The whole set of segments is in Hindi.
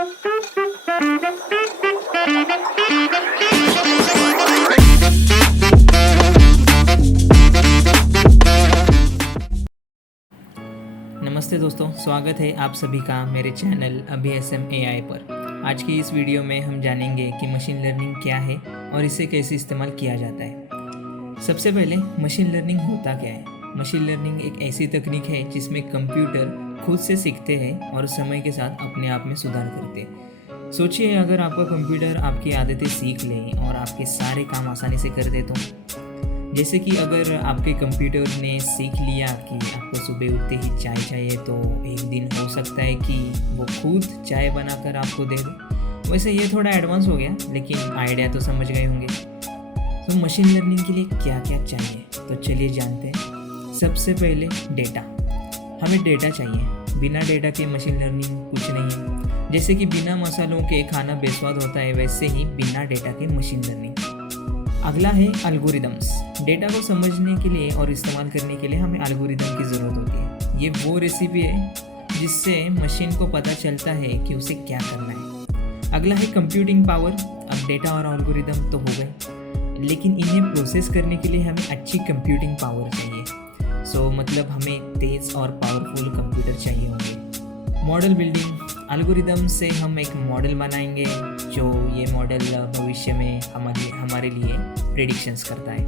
नमस्ते दोस्तों, स्वागत है आप सभी का मेरे चैनल अभीएसएम एआई पर। आज की इस वीडियो में हम जानेंगे कि मशीन लर्निंग क्या है और इसे कैसे इस्तेमाल किया जाता है। सबसे पहले मशीन लर्निंग होता क्या है। मशीन लर्निंग एक ऐसी तकनीक है जिसमें कंप्यूटर खुद से सीखते हैं और समय के साथ अपने आप में सुधार करते हैं। सोचिए, अगर आपका कंप्यूटर आपकी आदतें सीख ले और आपके सारे काम आसानी से कर दे तो। जैसे कि अगर आपके कंप्यूटर ने सीख लिया कि आपको सुबह उठते ही चाय चाहिए, तो एक दिन हो सकता है कि वो खुद चाय बनाकर आपको दे दे। वैसे ये थोड़ा एडवांस हो गया, लेकिन आइडिया तो समझ गए होंगे। तो मशीन लर्निंग के लिए क्या क्या चाहिए, तो चलिए जानते हैं। सबसे पहले डेटा। हमें डेटा चाहिए। बिना डेटा के मशीन लर्निंग कुछ नहीं है। जैसे कि बिना मसालों के खाना बेस्वाद होता है, वैसे ही बिना डेटा के मशीन लर्निंग। अगला है एल्गोरिदम्स। डेटा को समझने के लिए और इस्तेमाल करने के लिए हमें एल्गोरिदम की ज़रूरत होती है। ये वो रेसिपी है जिससे मशीन को पता चलता है कि उसे क्या करना है। अगला है कंप्यूटिंग पावर। अब डेटा और एल्गोरिदम तो हो गए, लेकिन इन्हें प्रोसेस करने के लिए हमें अच्छी कंप्यूटिंग पावर चाहिए। मतलब हमें तेज़ और पावरफुल कंप्यूटर चाहिए होंगे। Model building. एल्गोरिदम से हम एक मॉडल बनाएंगे जो ये मॉडल भविष्य में हमारे लिए प्रेडिक्शंस करता है।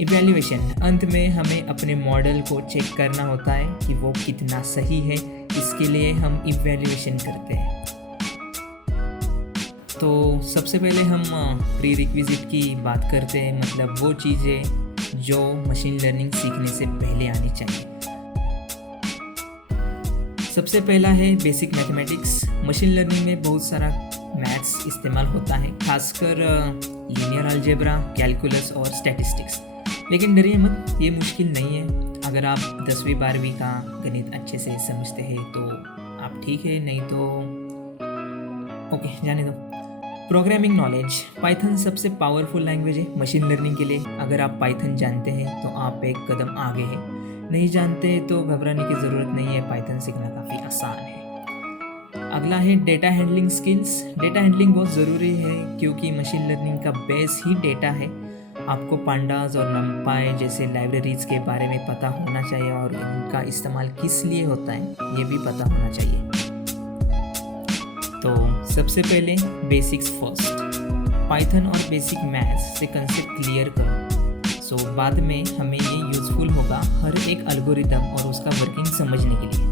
इवैल्यूएशन। अंत में हमें अपने मॉडल को चेक करना होता है कि वो कितना सही है। इसके लिए हम इवैल्यूएशन करते हैं। तो सबसे पहले हम प्री रिक्विजिट की बात करते हैं, मतलब वो चीज़ें जो मशीन लर्निंग सीखने से पहले आनी चाहिए। सबसे पहला है बेसिक मैथमेटिक्स। मशीन लर्निंग में बहुत सारा मैथ्स इस्तेमाल होता है, खासकर लीनियर अलजेब्रा, कैलकुलस और स्टैटिस्टिक्स। लेकिन डरिए मत, ये मुश्किल नहीं है। अगर आप 10वीं 12वीं का गणित अच्छे से समझते हैं तो आप ठीक है, नहीं तो ओके, जाने दो। Programming knowledge. पाइथन सबसे पावरफुल लैंग्वेज है मशीन लर्निंग के लिए। अगर आप पाइथन जानते हैं तो आप एक कदम आगे हैं। नहीं जानते तो घबराने की ज़रूरत नहीं है, पाइथन सीखना काफ़ी आसान है। अगला है data handling skills. Data handling बहुत ज़रूरी है क्योंकि मशीन लर्निंग का बेस ही डेटा है। आपको पांडास और नमपाई जैसे लाइब्रेरीज के बारे में पता होना चाहिए और इनका इस्तेमाल किस लिए होता है ये भी पता होना चाहिए। तो सबसे पहले बेसिक्स फर्स्ट। पाइथन और बेसिक मैथ्स से कंसेप्ट क्लियर करो। बाद में हमें ये यूज़फुल होगा हर एक एल्गोरिदम और उसका वर्किंग समझने के लिए।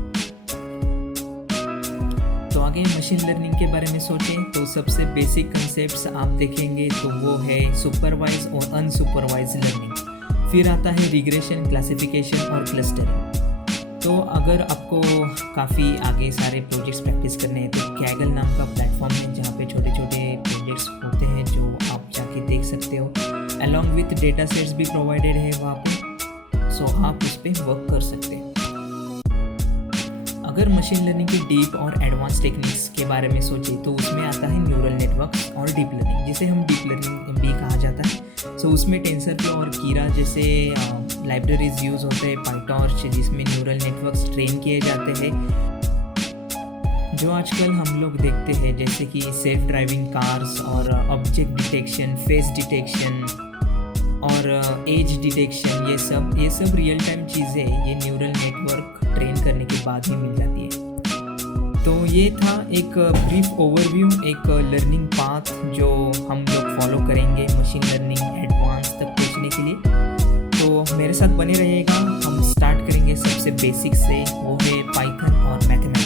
तो आगे मशीन लर्निंग के बारे में सोचें तो सबसे बेसिक कंसेप्ट्स आप देखेंगे तो वो है सुपरवाइज और अनसुपरवाइज लर्निंग। फिर आता है रिग्रेशन, क्लासिफिकेशन और क्लस्टरिंग। तो अगर आपको काफ़ी आगे सारे प्रोजेक्ट्स प्रैक्टिस करने हैं तो कैगल नाम का प्लेटफॉर्म है जहाँ पे छोटे छोटे प्रोजेक्ट्स होते हैं जो आप जाके देख सकते हो। अलॉन्ग विथ डेटा सेट्स भी प्रोवाइडेड है वहाँ पे, सो आप उस पर वर्क कर सकते हैं। अगर मशीन लर्निंग की डीप और एडवांस टेक्निक्स के बारे में सोचें तो उसमें आता है न्यूरल नेटवर्क्स और डीप लर्निंग, जिसे हम डीप लर्निंग भी कहा जाता है। उसमें टेंसरफ्लो और कीरा जैसे लाइब्रेरीज यूज़ होते हैं, पाइटॉर्च जिसमें न्यूरल नेटवर्क्स ट्रेन किए जाते हैं, जो आजकल हम लोग देखते हैं, जैसे कि सेल्फ ड्राइविंग कार्स और ऑब्जेक्ट डिटेक्शन, फेस डिटेक्शन और एज डिटेक्शन। ये सब रियल टाइम चीज़ें ये न्यूरल नेटवर्क ट्रेन करने के बाद ही मिल जाती है। तो ये था एक ब्रीफ ओवरव्यू, एक लर्निंग पाथ जो हम लोग फॉलो करेंगे मशीन लर्निंग एडवांस तक पहुँचने के लिए। तो मेरे साथ बने रहिएगा। हम स्टार्ट करेंगे सबसे बेसिक से, वो है पाइथन और मैथमेटिक्स।